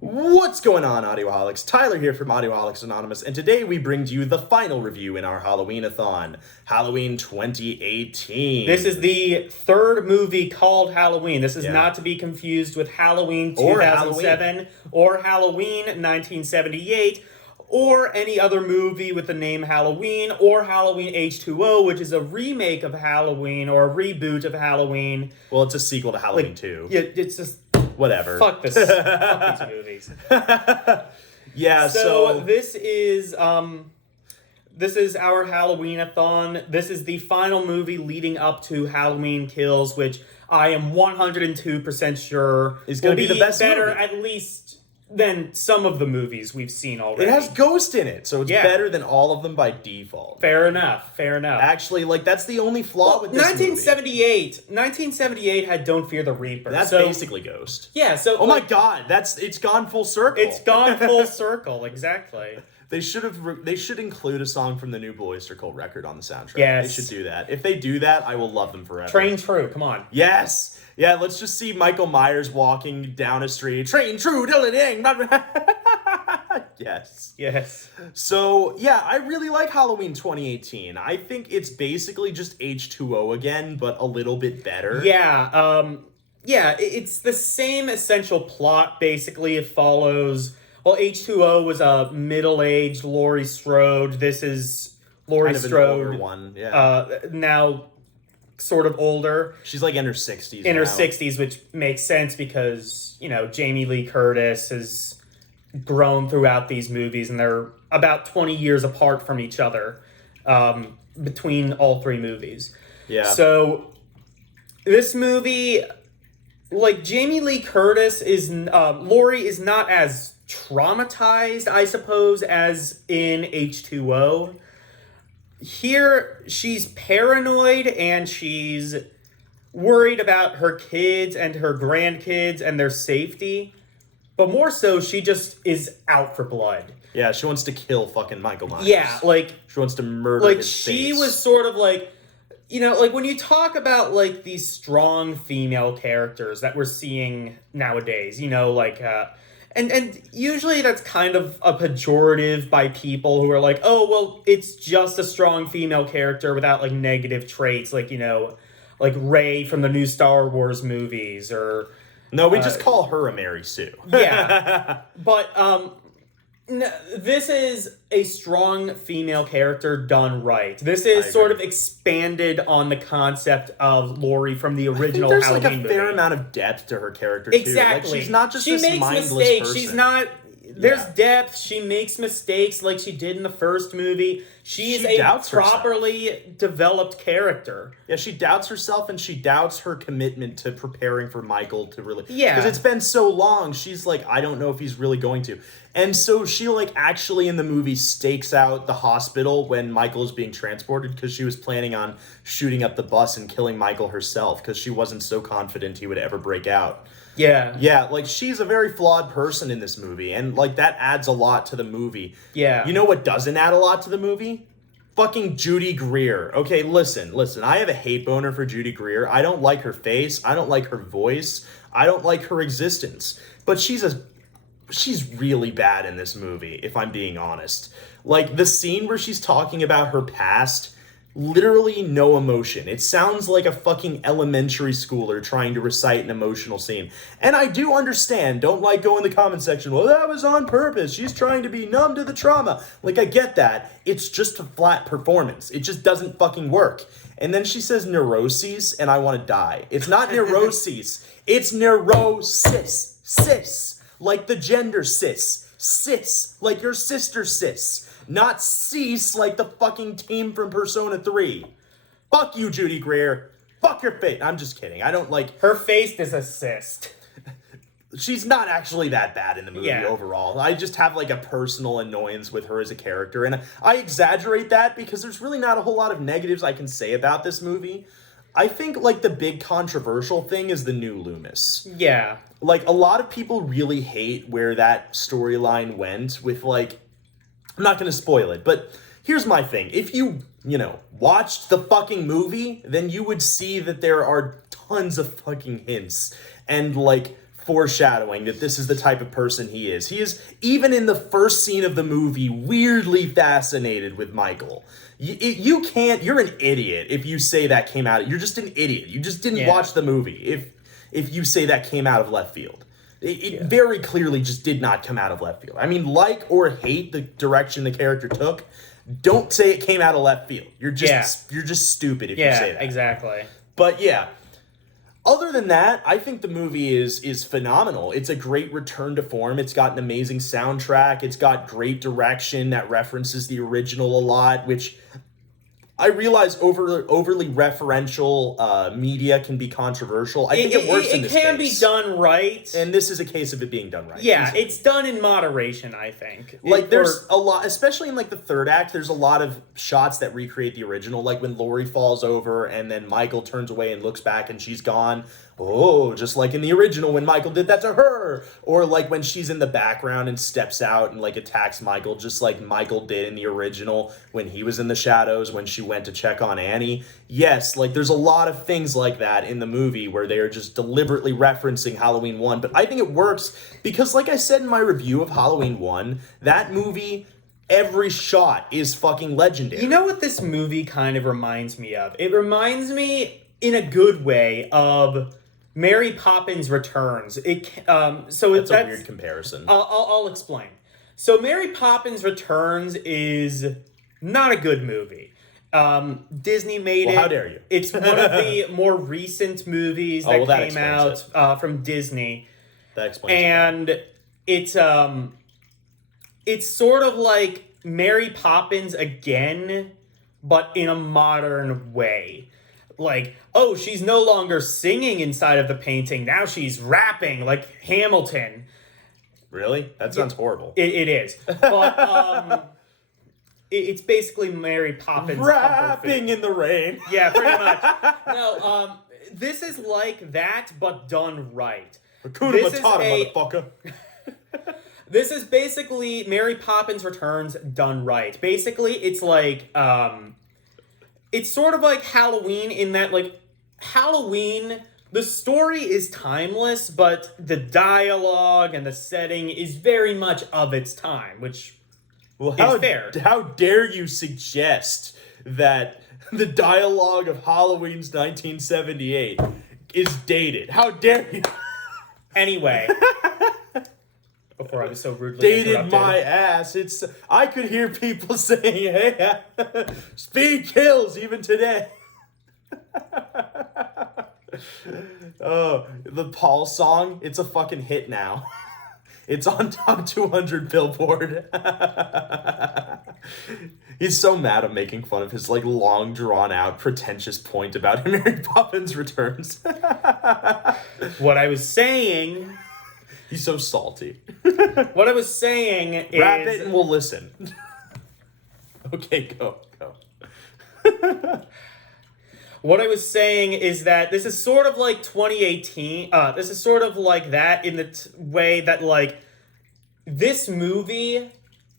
What's going on, Audioholics? Tyler here from Audioholics Anonymous, and today we bring to you the final review in our Halloween-O-Thon, Halloween 2018. This is the third movie called Halloween. This is not to be confused with Halloween 2007 or Halloween 1978 or any other movie with the name Halloween or Halloween H2O, which is a remake of Halloween or a reboot of Halloween. Well, it's a sequel to Halloween 2. Yeah, it's just... Whatever. Fuck this. Fuck these movies. Yeah, so this is our Halloween-A-Thon. This is the final movie leading up to Halloween Kills, which I am 102% sure is going to be the best better movie. At least than some of the movies we've seen already. It has Ghost in it, so it's better than all of them by default. Fair enough. Actually, that's the only flaw with this 1978 had Don't Fear the Reaper. That's basically Ghost. Yeah, so... Oh my god, it's gone full circle. It's gone full circle, exactly. They should include a song from the new Blue Oyster Cult record on the soundtrack. Yes. They should do that. If they do that, I will love them forever. Train True, come on. Yes! Yeah, let's just see Michael Myers walking down a street. Train True, diddly-ding! Yes. Yes. So, yeah, I really like Halloween 2018. I think it's basically just H2O again, but a little bit better. Yeah, it's the same essential plot, basically. It follows... Well, H2O was a middle-aged Laurie Strode. This is Laurie Strode. An older one, yeah. Now sort of older. She's like in her 60s In her 60s, which makes sense because, Jamie Lee Curtis has grown throughout these movies, and they're about 20 years apart from each other between all three movies. Yeah. So this movie, Jamie Lee Curtis is... Laurie is not as traumatized, I suppose, as in H2O. Here, she's paranoid and she's worried about her kids and her grandkids and their safety. But more so, she just is out for blood. Yeah, she wants to kill fucking Michael Myers. Yeah, she wants to murder his she face. was sort of when you talk about, these strong female characters that we're seeing nowadays, And usually that's kind of a pejorative by people who are like, oh, well, it's just a strong female character without, negative traits, like Rey from the new Star Wars movies, or... No, we just call her a Mary Sue. Yeah, but, this is a strong female character done right. This is sort of expanded on the concept of Laurie from the original Halloween movie. There's a fair amount of depth to her character, too. Exactly. She's not just this mindless mistakes. person. She's not... There's depth. She makes mistakes like she did in the first movie. She is a properly developed character. Yeah, she doubts herself and she doubts her commitment to preparing for Michael to really... Yeah. Because it's been so long, she's like, I don't know if he's really going to. And so she, actually in the movie stakes out the hospital when Michael is being transported because she was planning on shooting up the bus and killing Michael herself because she wasn't so confident he would ever break out. Yeah. Yeah, she's a very flawed person in this movie, and, that adds a lot to the movie. Yeah. You know what doesn't add a lot to the movie? Fucking Judy Greer. Okay, listen, I have a hate boner for Judy Greer. I don't like her face. I don't like her voice. I don't like her existence. But she's really bad in this movie, if I'm being honest. The scene where she's talking about her past... Literally no emotion. It sounds like a fucking elementary schooler trying to recite an emotional scene. And I do understand. Don't go in the comment section, well, that was on purpose. She's trying to be numb to the trauma. I get that. It's just a flat performance. It just doesn't fucking work. And then she says neuroses, and I want to die. It's not neuroses. It's neurosis. Cis. Like the gender cis. Cis. Like your sister cis. Not cease like the fucking team from Persona 3. Fuck you, Judy Greer. Fuck your face. I'm just kidding. I don't like... Her face is a cyst. She's not actually that bad in the movie overall. I just have a personal annoyance with her as a character. And I exaggerate that because there's really not a whole lot of negatives I can say about this movie. I think the big controversial thing is the new Loomis. Yeah. A lot of people really hate where that storyline went with I'm not going to spoil it, but here's my thing. If you, watched the fucking movie, then you would see that there are tons of fucking hints and, foreshadowing that this is the type of person he is. He is, even in the first scene of the movie, weirdly fascinated with Michael. You can't, you're an idiot if you say that came out. You're just an idiot. You just didn't watch the movie if you say that came out of left field. It very clearly just did not come out of left field. I mean, like or hate the direction the character took, don't say it came out of left field. You're just stupid if you say that. Exactly. But yeah, other than that, I think the movie is phenomenal. It's a great return to form. It's got an amazing soundtrack. It's got great direction that references the original a lot, which I realize overly referential media can be controversial. I think it works in this case. It can be done right. And this is a case of it being done right. Yeah, it's done in moderation, I think. Like, there's a lot, especially in, like, the third act, there's a lot of shots that recreate the original. Like, when Laurie falls over and then Michael turns away and looks back and she's gone. Oh, just like in the original when Michael did that to her. Or, like, when she's in the background and steps out and, like, attacks Michael, just like Michael did in the original when he was in the shadows, when she went to check on Annie. Yes, like, there's a lot of things like that in the movie where they are just deliberately referencing Halloween 1. But I think it works because, like I said in my review of Halloween 1, that movie, every shot is fucking legendary. You know what this movie kind of reminds me of? It reminds me, in a good way, of Mary Poppins Returns. That's a weird comparison. I'll explain. So Mary Poppins Returns is not a good movie. Disney made it. How dare you? It's one of the more recent movies that came out from Disney. That explains and it's sort of like Mary Poppins again, but in a modern way. Like, oh, she's no longer singing inside of the painting. Now she's rapping like Hamilton. Really? That sounds horrible. It is. But it's basically Mary Poppins rapping in the rain. Yeah, pretty much. No, this is like that, but done right. Hakuna Matata, motherfucker. This is basically Mary Poppins Returns done right. Basically, it's like it's sort of like Halloween in that, like, Halloween, the story is timeless, but the dialogue and the setting is very much of its time, which is fair. How dare you suggest that the dialogue of Halloween's 1978 is dated? How dare you? Anyway. Before I was so rudely dated interrupted. My ass. I could hear people saying, hey, speed kills even today. Oh, the Paul song, it's a fucking hit now. It's on top 200 Billboard. He's so mad I'm making fun of his, like, long drawn out pretentious point about Mary Poppins Returns. What I was saying... He's so salty. What I was saying is... Rap it and we'll listen. Okay, go. What I was saying is that this is sort of like 2018. This is sort of like that in the way that, like, this movie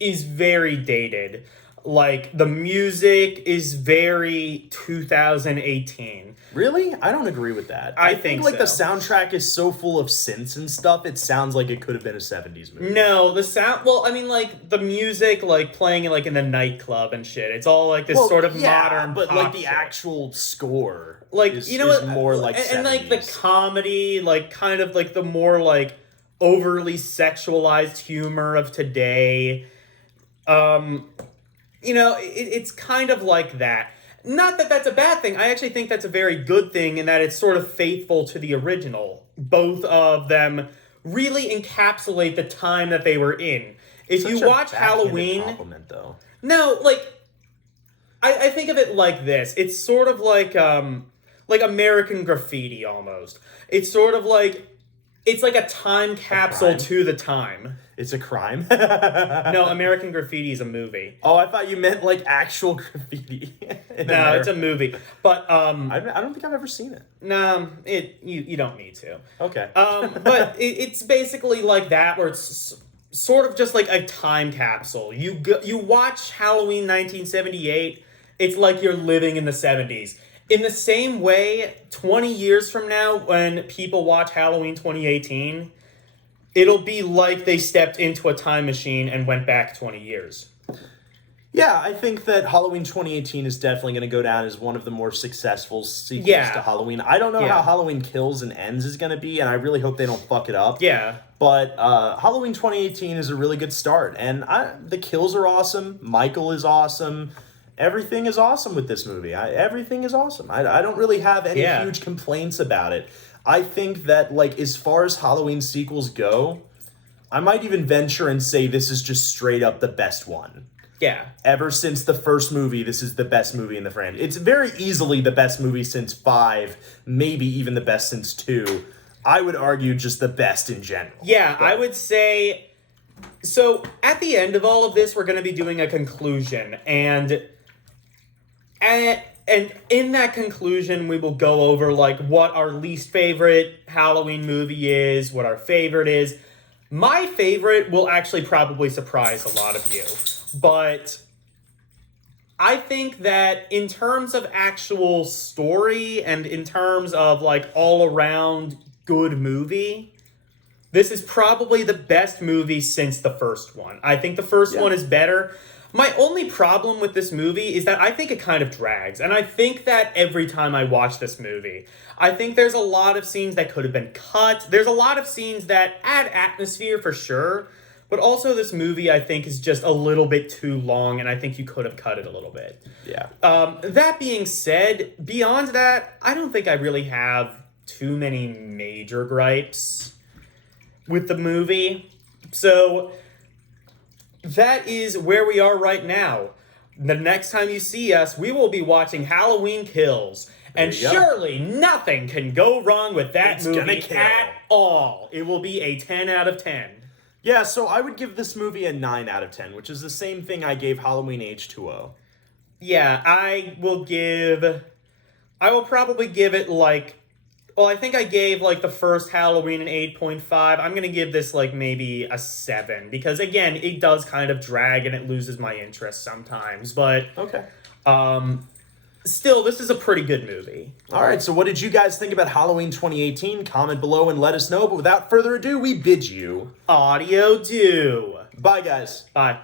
is very dated. Like, the music is very 2018. Really? I don't agree with that. I think like so. The soundtrack is so full of synths and stuff, it sounds like it could have been a 70s movie. No, the sound... Well, I mean, like, the music, like, playing, like, in the nightclub and shit. It's all, like, this sort of modern but, pop like, the shit. actual score like, you know what? More like and 70s. like, the comedy, like, kind of, like, the more, like, overly sexualized humor of today. You know, it's kind of like that. Not that that's a bad thing. I actually think that's a very good thing in that it's sort of faithful to the original. Both of them really encapsulate the time that they were in. If Such you a watch backhanded Halloween... compliment, though. No, like, I think of it like this. It's sort of like American Graffiti, almost. It's sort of like... It's like a time capsule to the time. It's a crime? No, American Graffiti is a movie. Oh, I thought you meant, like, actual graffiti. No, it's a movie. But, I don't think I've ever seen it. No, you don't need to. Okay. But it's basically like that, where it's sort of just like a time capsule. You watch Halloween 1978, it's like you're living in the 70s. In the same way, 20 years from now, when people watch Halloween 2018, it'll be like they stepped into a time machine and went back 20 years. Yeah, I think that Halloween 2018 is definitely going to go down as one of the more successful sequels to Halloween. I don't know how Halloween Kills and Ends is going to be, and I really hope they don't fuck it up. Yeah. But Halloween 2018 is a really good start, and the kills are awesome. Michael is awesome. Everything is awesome with this movie. Everything is awesome. I don't really have any huge complaints about it. I think that, like, as far as Halloween sequels go, I might even venture and say this is just straight up the best one. Yeah. Ever since the first movie, this is the best movie in the franchise. It's very easily the best movie since 5, maybe even the best since 2. I would argue just the best in general. Yeah, I would say... So, at the end of all of this, we're going to be doing a conclusion, and in that conclusion, we will go over, like, what our least favorite Halloween movie is, what our favorite is. My favorite will actually probably surprise a lot of you. But I think that in terms of actual story and in terms of, like, all-around good movie, this is probably the best movie since the first one. I think the first one is better. My only problem with this movie is that I think it kind of drags. And I think that every time I watch this movie, I think there's a lot of scenes that could have been cut. There's a lot of scenes that add atmosphere for sure. But also this movie, I think, is just a little bit too long, and I think you could have cut it a little bit. Yeah. That being said, beyond that, I don't think I really have too many major gripes with the movie. So that is where we are right now. The next time you see us, we will be watching Halloween Kills. And surely nothing can go wrong with that movie at all. It will be a 10 out of 10. Yeah, so I would give this movie a 9 out of 10, which is the same thing I gave Halloween H2O. Yeah, I will probably give it, like... Well, I think I gave, like, the first Halloween an 8.5. I'm going to give this, like, maybe a 7. Because, again, it does kind of drag and it loses my interest sometimes. But... Okay. Still, this is a pretty good movie. All right, so what did you guys think about Halloween 2018? Comment below and let us know. But without further ado, we bid you... Audio do. Bye, guys. Bye.